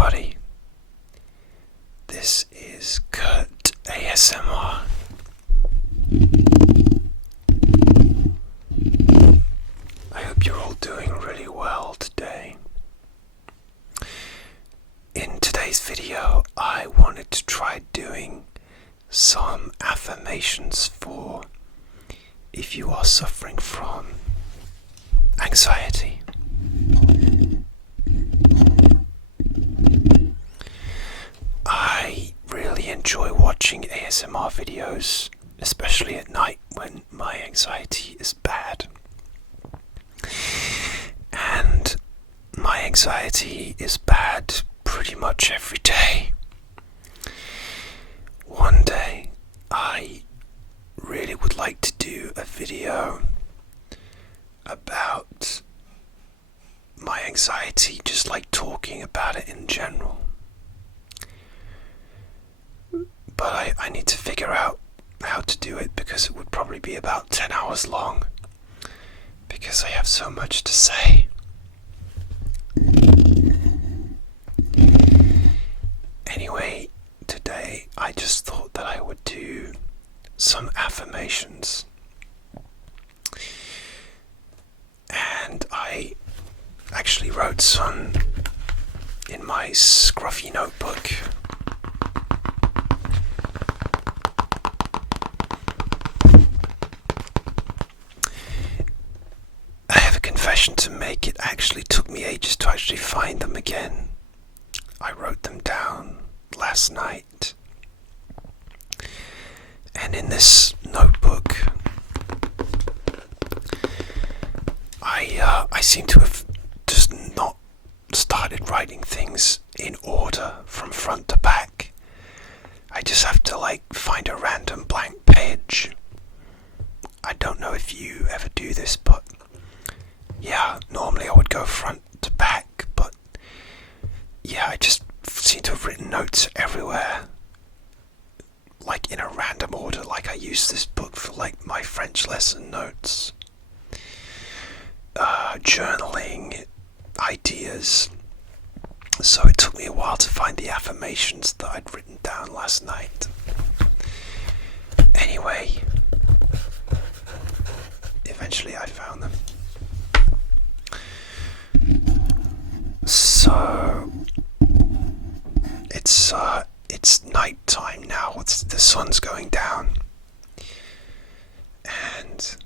everybody. This is Kurt ASMR. I hope you're all doing really well today. In today's video, I wanted to try doing some affirmations for if you are suffering from anxiety. I really enjoy watching ASMR videos, especially at night when my anxiety is bad. And my anxiety is bad pretty much every day. One day, I really would like to do a video about my anxiety, just like talking about it in general. But I need to figure out how to do it, because it would probably be about 10 hours long, because I have so much to say. Anyway, today I just thought that I would do some affirmations. And I actually wrote some in my scruffy notebook. I have a confession to make. It actually took me ages to actually find them again. I wrote them down last night. And in this notebook, I seem to have just not started writing things in order from front to back. I just have to find a random blank page. I don't know if you ever do this, but yeah, normally I would go front to back, but yeah, I just seem to have written notes everywhere, like in a random order. Like I use this book for my French lesson notes, journaling, ideas. So it took me a while to find the affirmations that I'd written down last night. Anyway, eventually I found them. So it's night time now. The sun's going down, and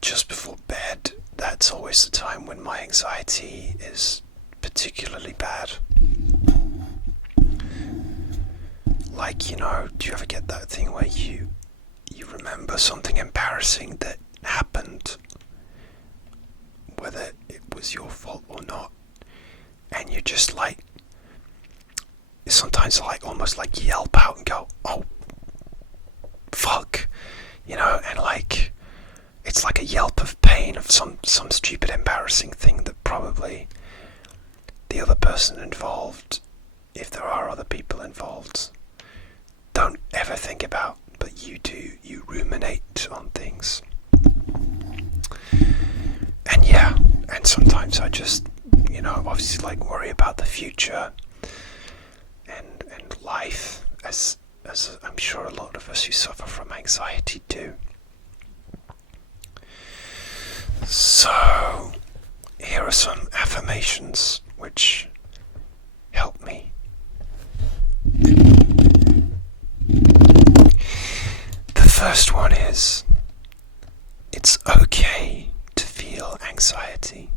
just before bed, that's always the time when my anxiety is particularly bad. Do you ever get that thing where you remember something embarrassing that happened, whether it was your fault or not, and you just sometimes almost yelp out and go, "Oh, fuck," and it's like a yelp of pain of some stupid embarrassing thing that probably the other person involved, if there are other people involved, don't ever think about, but you do. You ruminate on things. And yeah, and sometimes I just, obviously worry about the future and life, as I'm sure a lot of us who suffer from anxiety do. So, here are some affirmations which help me. The first one is, it's okay to feel anxiety.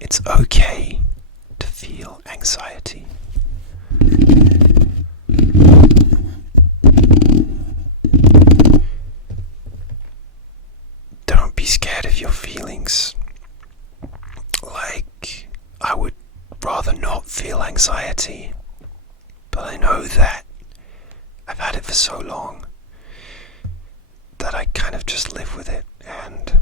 It's okay to feel anxiety. Don't be scared of your feelings. I would rather not feel anxiety, but I know that I've had it for so long that I kind of just live with it. And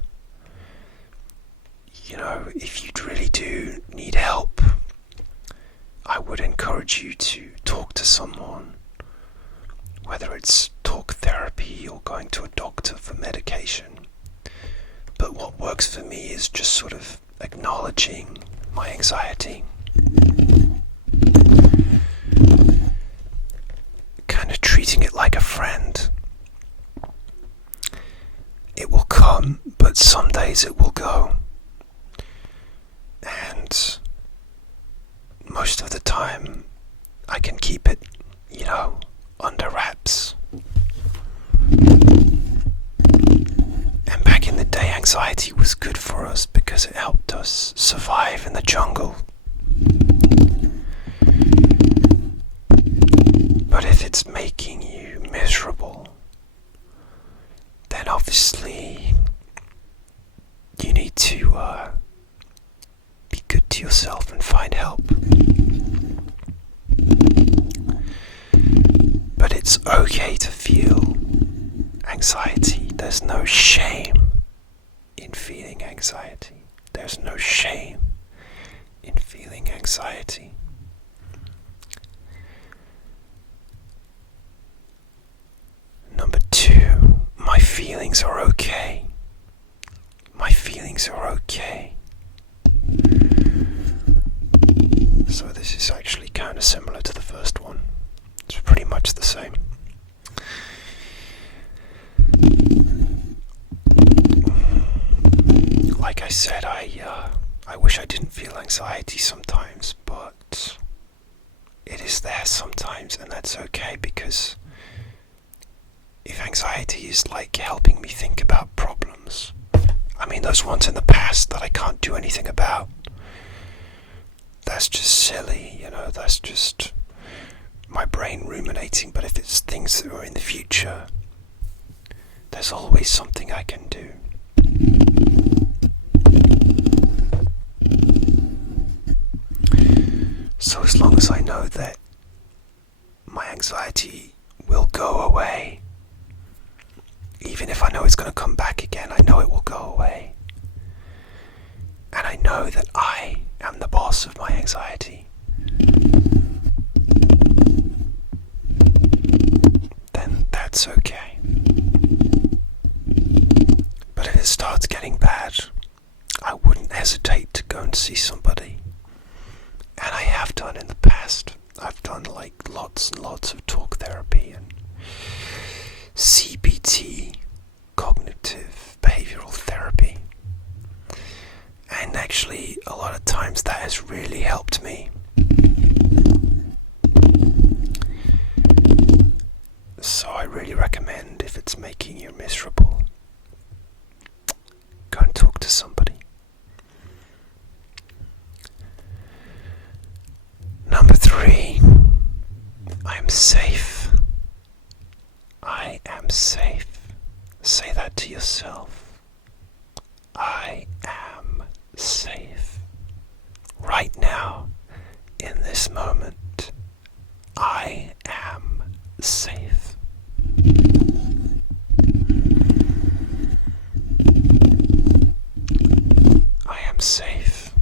if you really do need help, I would encourage you to talk to someone, whether it's talk therapy or going to a doctor for medication. But what works for me is just sort of acknowledging my anxiety. Kind of treating it like a friend. It will come, but some days it will go. And most of the time, I can keep it, under wraps. And back in the day, anxiety was good for us because it helped us survive in the jungle. But if it's making you miserable, then obviously you need to be good to yourself and find help. But it's okay to feel anxiety. There's no shame in feeling anxiety. There's no shame in feeling anxiety. Number 2, my feelings are okay. My feelings are okay. So this is actually kind of similar to the first one. It's pretty much the same. Like I said, I wish I didn't feel anxiety sometimes, but it is there sometimes, and that's okay, because if anxiety is like helping me think about problems, I mean those ones in the past that I can't do anything about, that's just silly, that's just my brain ruminating. But if it's things that are in the future, there's always something I can do. So as long as I know that my anxiety will go away, even if I know it's going to come back again, I know it will go away. And I know that I am the boss of my anxiety. Then that's okay. But if it starts getting bad, I wouldn't hesitate to go and see somebody. And I have done in the past. I've done like lots and lots of talk therapy and CBT, cognitive behavioral therapy. And actually, a lot of times that has really helped me. So I really recommend, if it's making you miserable, go and talk to somebody. Number 3, I am safe. I am safe. Say that to yourself. I am safe. Right now, in this moment, I am safe. I am safe.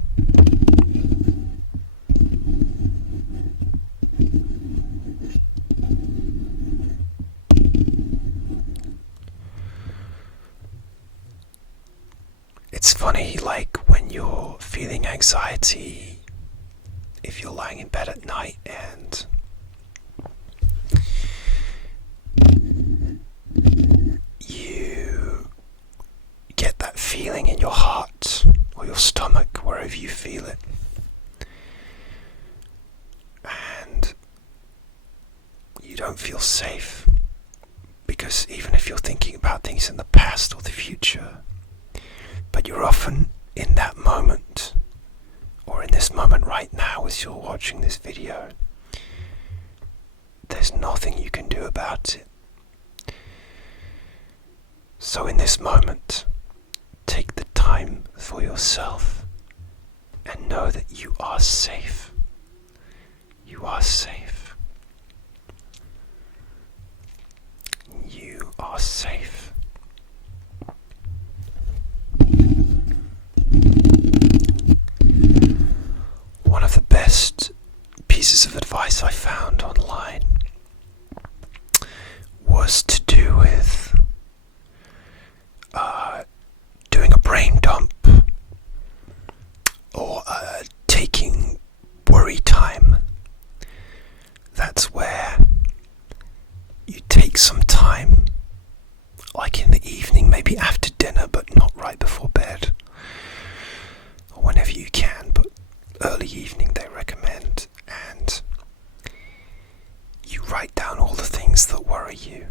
It's funny, like when you're feeling anxiety, if you're lying in bed at night and you get that feeling in your heart or your stomach, wherever you feel it, and you don't feel safe, because even if you're thinking about things in the past or the future, but you're often in that moment, or in this moment right now as you're watching this video, there's nothing you can do about it. So in this moment, take the time for yourself and know that you are safe. You are safe. You are safe. One of the best pieces of advice I found online was to do with doing a brain dump, or a early evening they recommend, and you write down all the things that worry you.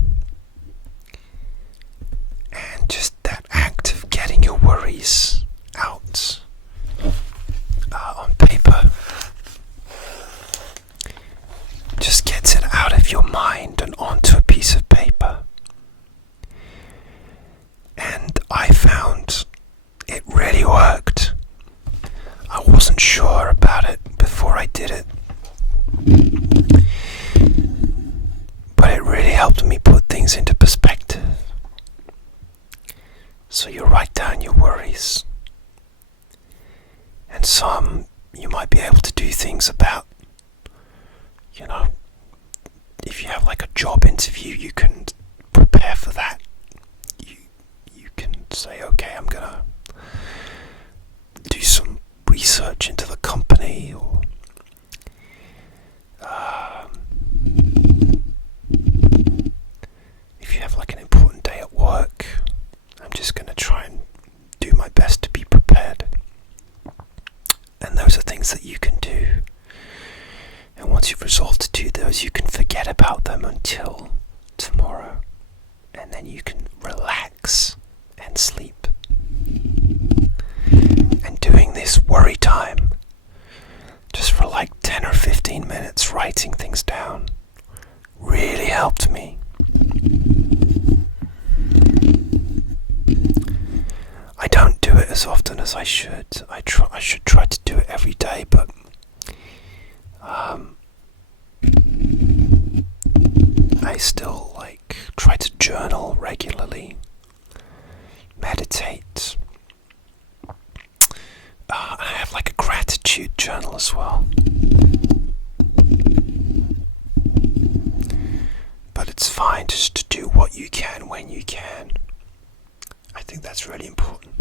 And just that act of getting your worries out on paper just gets it out of your mind and onto a piece of paper. And I found it really worked. I wasn't sure about it before I did it, but it really helped me put things into perspective. So you write down your worries, and some you might be able to do things about. If you have like a job interview, you can prepare for that. You can say, okay, I'm gonna do some research into the company, or if you have like an important day at work, I'm just gonna try and do my best to be prepared. And those are things that you can do. And once you've resolved to do those, you can forget about them until tomorrow. And then you can relax and sleep. And doing this worry time, just for like 10 or 15 minutes, writing things down, really helped me. I don't do it as often as I should. I should try to do it every day, but I still try to journal regularly, meditate. I have like a gratitude journal as well. But it's fine just to do what you can when you can. I think that's really important.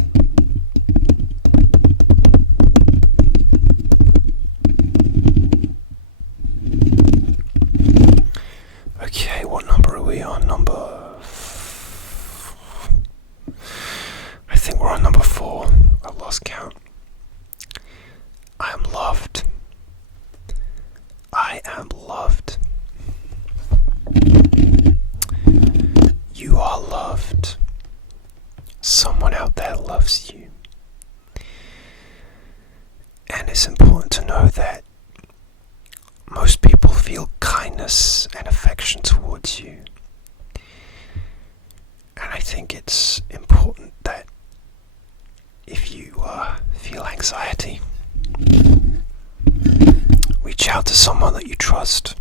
Okay, what number are we on? I think we're on number 4. I've lost count. I am loved. I am loved. You are loved. Someone out there loves you. And it's important to know that most people feel kindness and affection towards you. And I think it's important that if you feel anxiety, reach out to someone that you trust.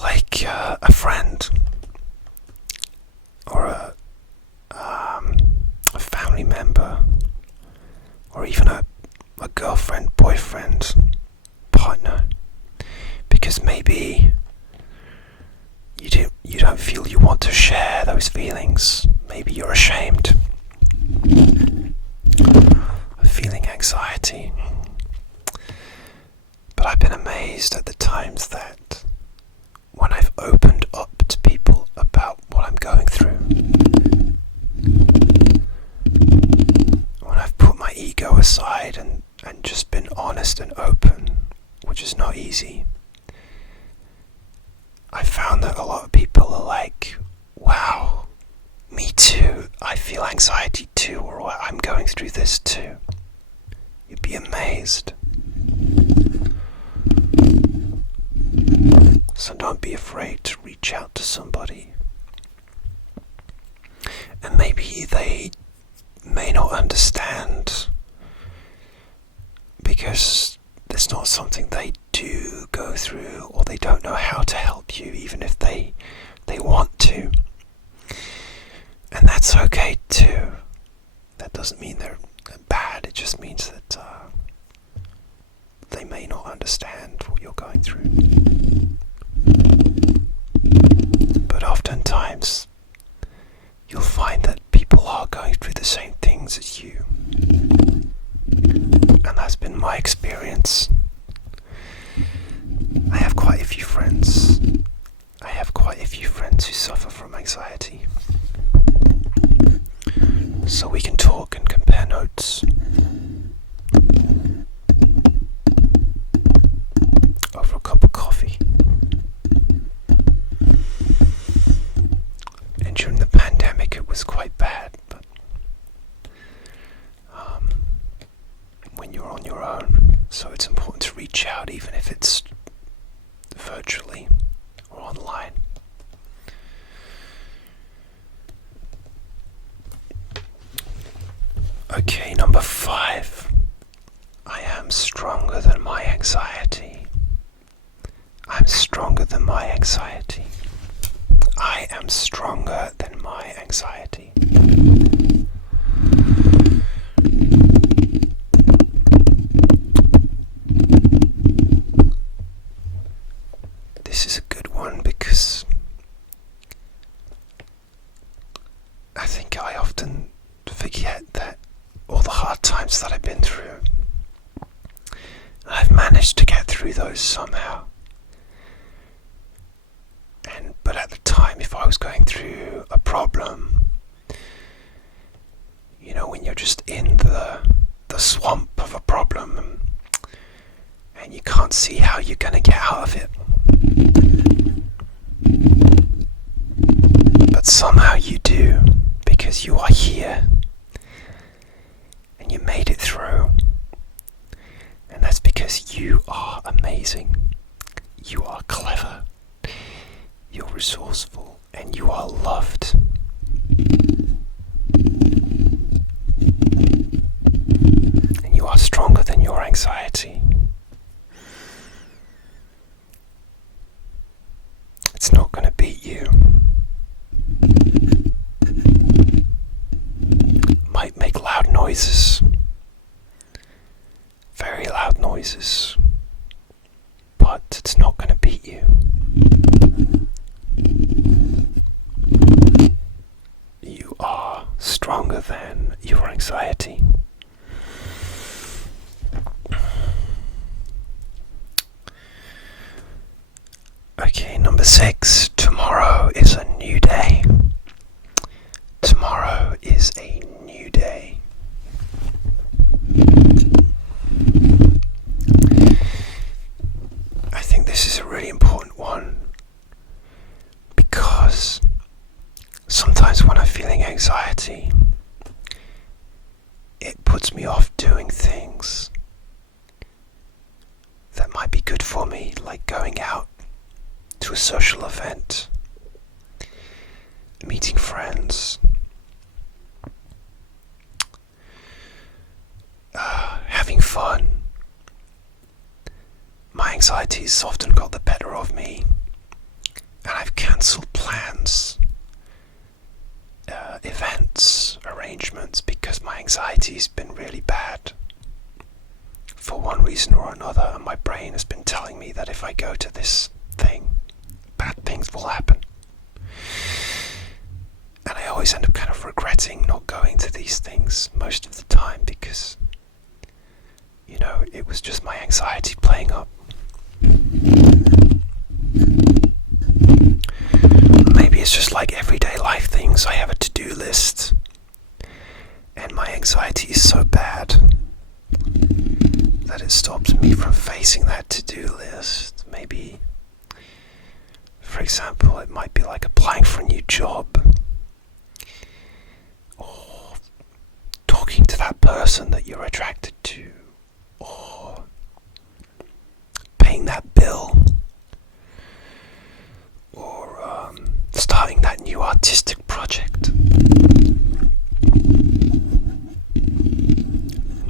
Like a friend, or a family member, or even a girlfriend, boyfriend, partner, because maybe you don't feel you want to share those feelings. Maybe you're ashamed of feeling anxiety. But I've been amazed at the times that when I've opened up to people about what I'm going through, when I've put my ego aside and just been honest and open, which is not easy, I found that a lot of people are like, wow, me too, I feel anxiety too, or I'm going through this too. You'd be amazed. So don't be afraid to reach out to somebody. And maybe they may not understand, because it's not something they do go through, or they don't know how to help you, even if they want to. And that's okay too. That doesn't mean they're bad, it just means that they may not understand what you're going through. But oftentimes, you'll find that people are going through the same things as you. And that's been my experience. I have quite a few friends. Who suffer from anxiety. So we can talk and compare notes. your own. So it's important to reach out, even if it's virtually or online. Okay, number 5. I am stronger than my anxiety. I'm stronger than my anxiety. I am stronger than my anxiety. This is a good one because I think I often forget that all the hard times that I've been through, I've managed to get through those somehow. But at the time, if I was going through a problem, when you're just in the swamp of a problem and you can't see how you're going to get out of it, but somehow you do, because you are here and you made it through. And that's because you are amazing, you are clever, you're resourceful, and you are loved. And you are stronger than your anxiety. It's not going to beat you. Might make loud noises. Very loud noises. But it's not going to beat you. You are stronger than your anxiety. Okay, number 6. Tomorrow is a new day. Tomorrow is a new day. I think this is a really important one because sometimes when I'm feeling anxiety, it puts me off doing things that might be good for me, like going out to a social event, meeting friends, having fun. My anxiety's often got the better of me, and I've cancelled plans, events, arrangements, because my anxiety's been really bad for one reason or another, and my brain has been telling me that if I go to this thing, bad things will happen. And I always end up kind of regretting not going to these things most of the time because, it was just my anxiety playing up. Maybe it's just like everyday life things. I have a to-do list and my anxiety is so bad that it stops me from facing that to-do list. Maybe, for example, it might be like applying for a new job, or talking to that person that you're attracted to, or paying that bill, or starting that new artistic project.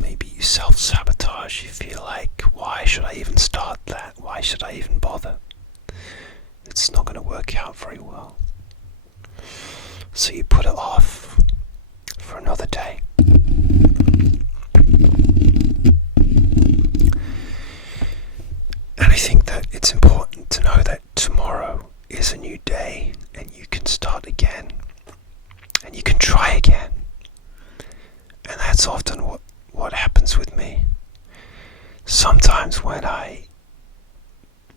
Maybe you self-sabotage. You feel like, why should I even start that? Why should I even bother? It's not going to work out very well. So you put it off for another day. And I think that it's important to know that tomorrow is a new day and you can start again and you can try again. And that's often what happens with me. Sometimes when I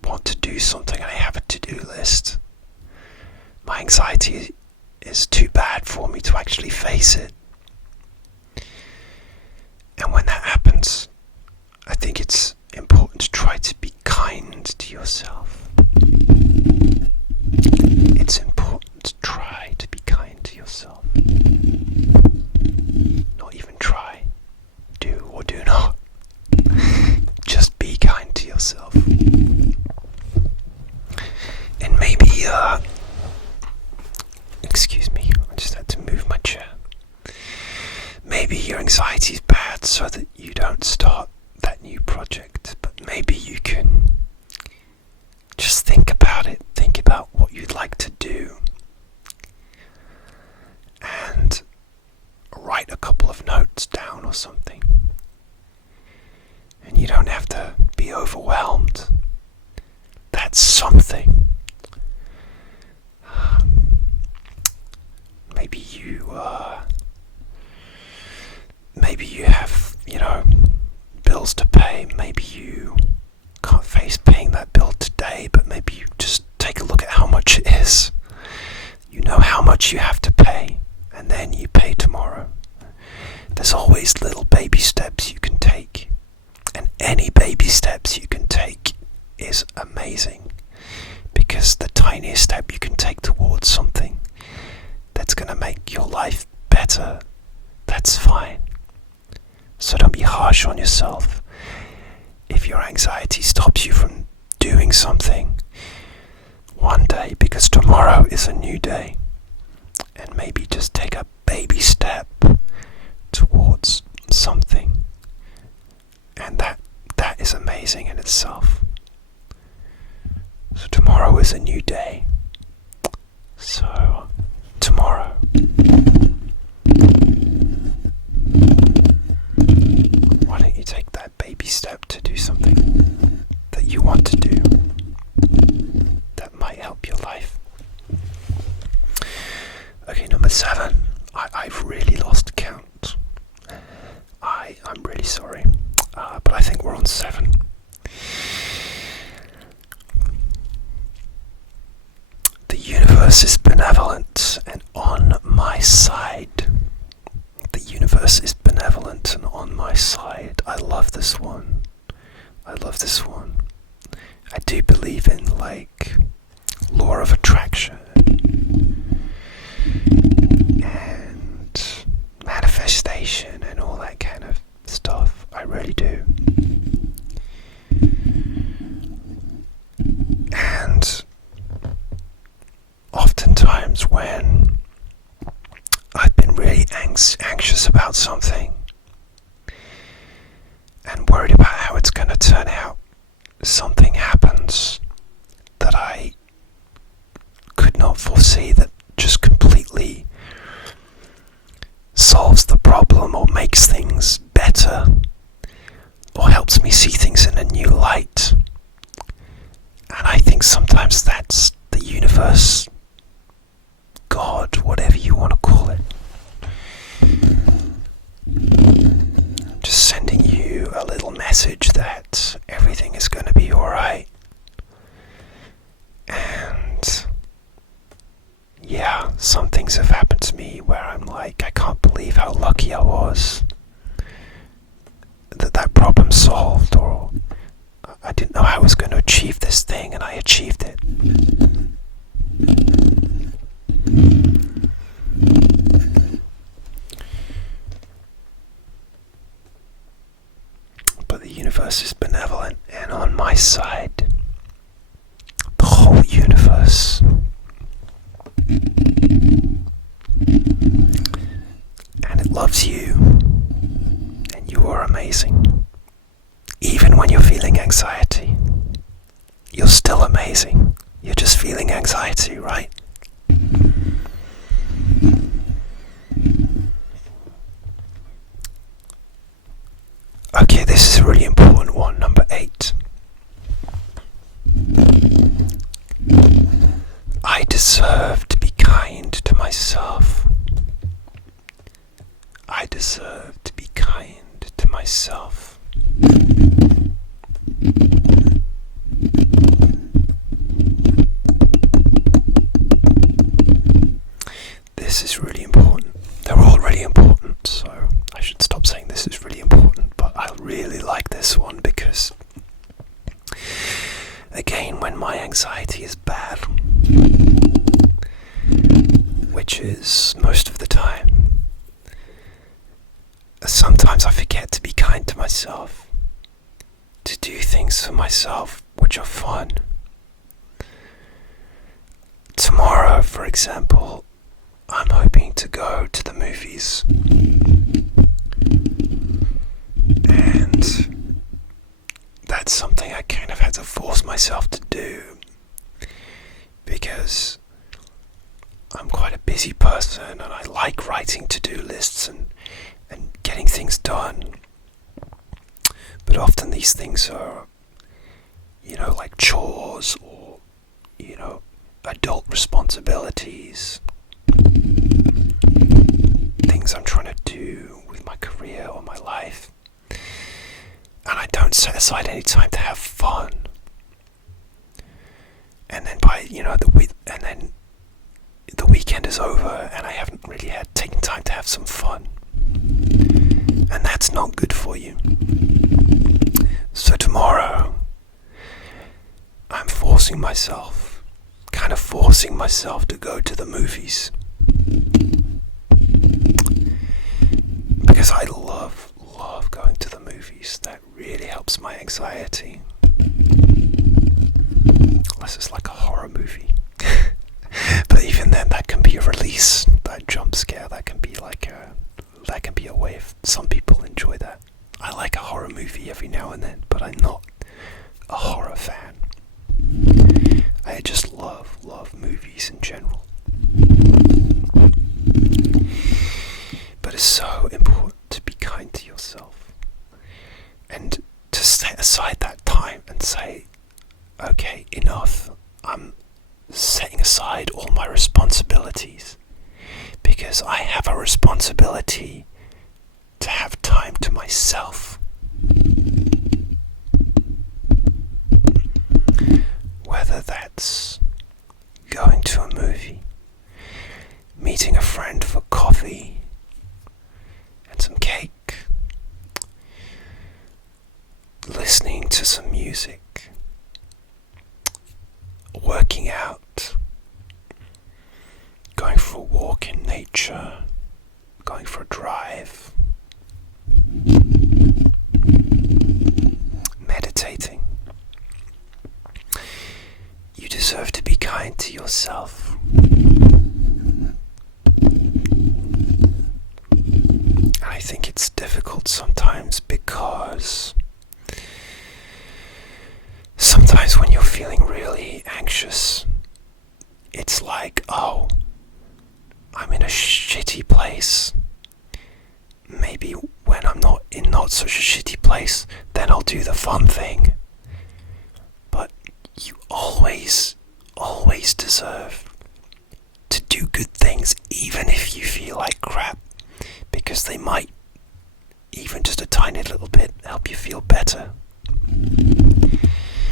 want to do something and I have a to-do list, my anxiety is too bad for me to actually face it. And when that happens, I think it's important to try to be kind to yourself. It's important to try to be kind to yourself. Not even try. Do or do not. maybe your anxiety is bad so that you don't start that new project, but maybe you can just think about it. Think about what you'd like to do and write a couple of notes down or something. And you don't have to be overwhelmed. That's something. Maybe you have, bills to pay. Maybe you can't face paying that bill today, but maybe you just take a look at how much it is. You know how much you have to pay, and then you pay tomorrow. There's always little baby steps you can take, and any baby steps you can take is amazing, because the tiniest step you can take towards something that's going to make your life better, that's fine. So don't be harsh on yourself. If your anxiety stops you from doing something one day, because tomorrow is a new day, and maybe just take a baby step towards something, and that is amazing in itself. So tomorrow is a new day. So tomorrow, why don't you take that baby step to do something that you want to do that might help your life? Okay, number 7. I've really lost count. I'm really sorry, but I think we're on 7. The universe is benevolent and on my side. The universe is benevolent and on my side. I love this one. I do believe in law of attraction and manifestation and all that kind of stuff. I really do. And oftentimes when I've been really anxious about something and worried about how it's going to turn out, something happens that I could not foresee that just completely solves the problem or makes things better or helps me see things in a new light. And I think sometimes that's the universe, God, whatever you want to call it, just sending you a little message that everything is going to be alright. And yeah, some things have happened to me where I'm like, I can't believe how lucky I was that problem solved, or I didn't know I was going to achieve this thing and I achieved it. But the universe is benevolent and on my side. The whole universe. And it loves you. And you are amazing. Even when you're feeling anxiety, you're still amazing. You're just feeling anxiety, right? Okay, this is a really important one, number 8. I deserve to be kind to myself. I deserve to be kind to myself. This is really important. They're all really important, so I should stop saying this is really important, but I really like this one because, again, when my anxiety is bad, which is most of the time, sometimes I forget to be kind to myself, to do things for myself which are fun. Tomorrow, for example, I'm hoping to go to the movies writing to-do lists and getting things done. But often these things are, like chores or, adult responsibilities. Things I'm trying to do with my career or my life. And I don't set aside any time to have fun. And then the weekend is over and I haven't really taken time to have some fun. And that's not good for you. So tomorrow, I'm forcing myself to go to the movies. Because I love going to the movies. That really helps my anxiety. Unless it's like a horror movie. But even then, that can be a release. That jump scare, that can be a way of, some people enjoy that. I like a horror movie every now and then, but I'm not a horror fan. I just love movies in general. But it's so important to be kind to yourself. And to set aside that time and say, okay, enough. I'm setting aside all my responsibilities. Because I have a responsibility to have time to myself. Whether that's going to a movie, meeting a friend for coffee and some cake, listening to some music, working out, going for a walk in nature, going for a drive, meditating. You deserve to be kind to yourself. I think it's difficult sometimes because sometimes when you're feeling really anxious, it's like, oh, I'm in a shitty place. Maybe when I'm not in not such a shitty place, then I'll do the fun thing. But you always deserve to do good things, even if you feel like crap, because they might, even just a tiny little bit, help you feel better.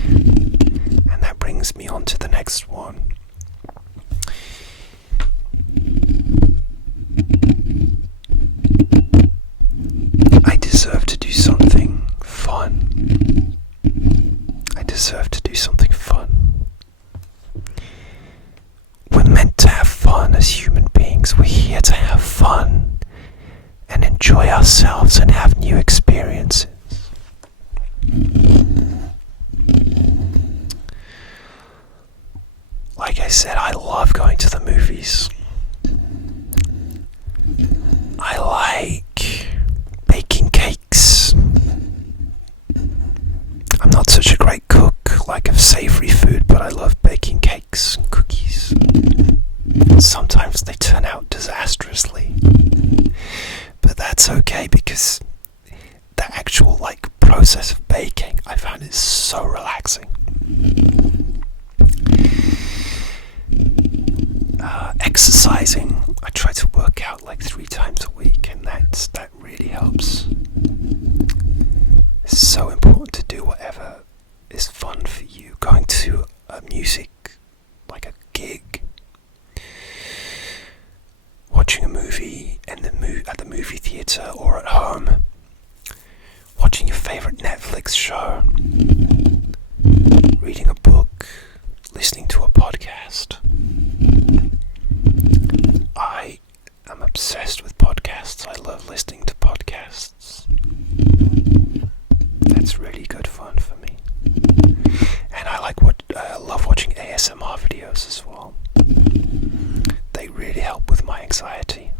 And that brings me on to the next one. I deserve to do something fun. I deserve to do something fun. We're meant to have fun as human beings. We're here to have fun and enjoy ourselves and have new experiences. Like I said, I love going to the movies. I like baking cakes. I'm not such a great cook, like of savory food, but I love baking cakes and cookies. Sometimes they turn out disastrously. But that's okay, because the actual process of baking, I found it so relaxing. Exercising, I try to work out 3 times a week, and that really helps. It's so important to do whatever is fun for you. Going to a music, like a gig, watching a movie at the movie theatre or at home, watching your favourite Netflix show, reading a book, listening to a podcast. I am obsessed with podcasts. I love listening to podcasts. That's really good fun for me. And I love watching ASMR videos as well. They really help with my anxiety.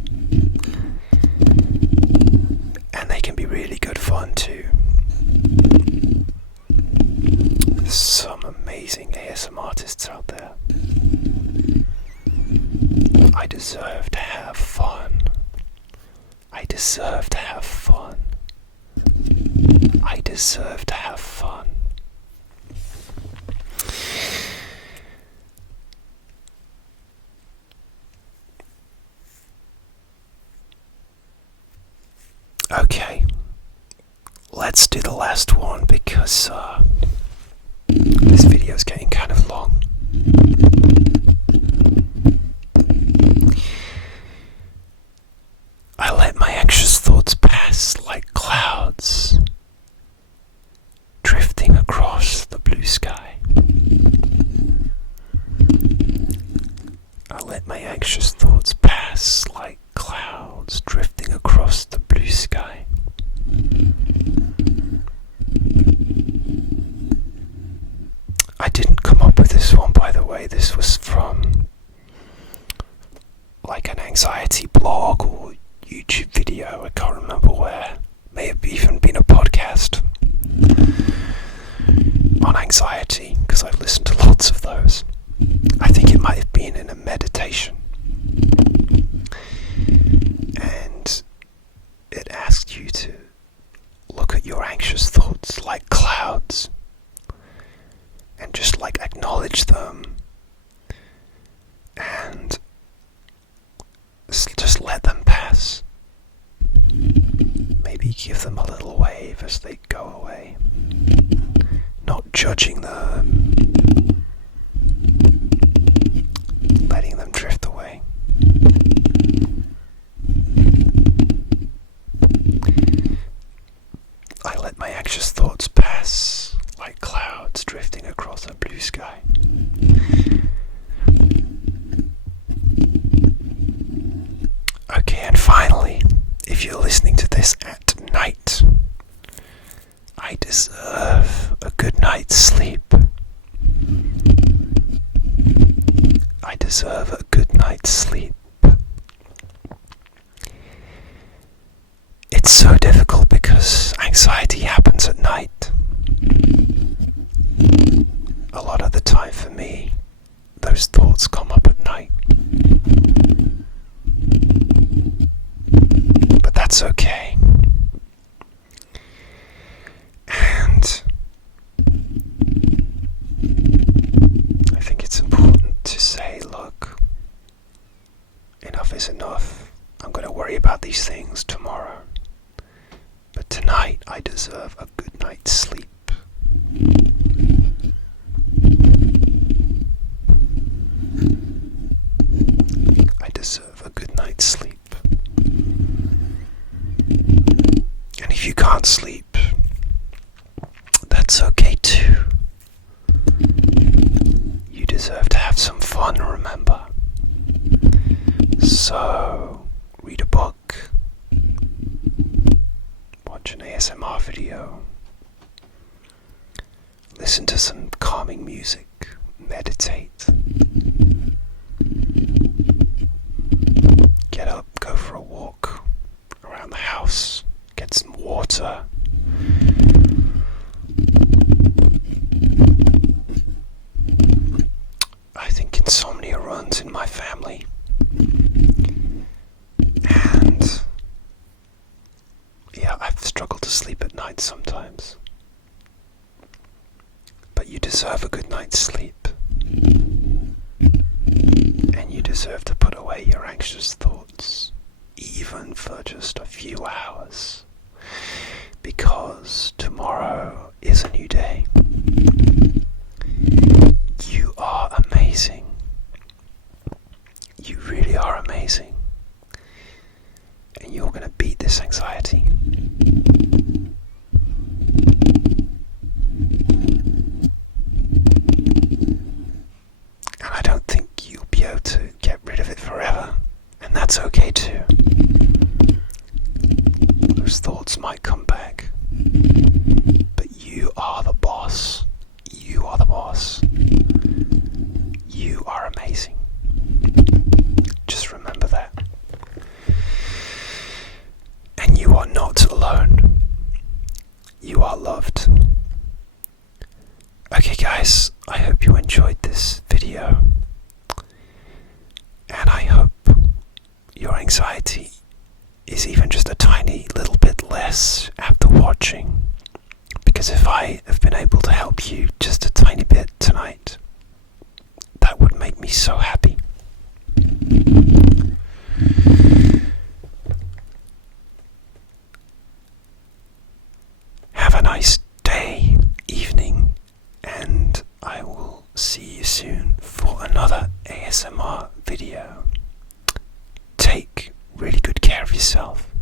And they can be really good fun too. There's some amazing ASMR artists out there. I deserve to have fun. to have fun. I deserve to have fun. Okay, let's do the last one because this video is getting kind of long. I let my anxious thoughts pass like clouds drifting across the blue sky. I let my anxious thoughts pass like clouds drifting across the blue sky. I didn't come up with this one, by the way. This was from like an anxiety blog or YouTube video. I can't remember where. May have even been a podcast on anxiety, because I've listened to lots of those. I think it might have been in a meditation. And it asked you to look at your anxious thoughts like clouds and just like acknowledge them and just let them pass. Maybe give them a little wave as they go away. Not judging them, letting them drift away. I let my anxious thoughts pass like clouds drifting across a blue sky. Okay, and finally, if you're listening to this at night, I deserve a good night's sleep. I deserve a good night's sleep. It's so difficult because anxiety happens at night. A lot of the time for me, those thoughts come up at night. But that's okay. And I think it's important to say, look, enough is enough. I'm going to worry about these things tomorrow. But tonight I deserve a good night's sleep. I deserve a good night's sleep. And if you can't sleep, that's okay too. You deserve to have some fun, remember. So, read a book, watch an ASMR video, listen to some calming music, meditate. Get up, go for a walk around the house, get some water. I think insomnia runs in my family. And yeah, I've struggled to sleep at night sometimes. But you deserve a good night's sleep. And you deserve to put away your anxious thoughts, even for just a few hours. Because tomorrow is a new day. You are amazing. You really are amazing. And you're going to beat this anxiety. And I don't think you'll be able to get rid of it forever. And that's okay too. Those thoughts might come back. But you are the boss. You are the boss. You are amazing. Just remember that. And you are not alone. You are loved. Okay guys, I hope you enjoyed this video. And I hope your anxiety is even just a tiny tiny little bit less after watching, because if I have been able to help you just a tiny bit tonight, that would make me so happy. Have a nice day, evening, and I will see you soon for another ASMR video. Take really good care of yourself.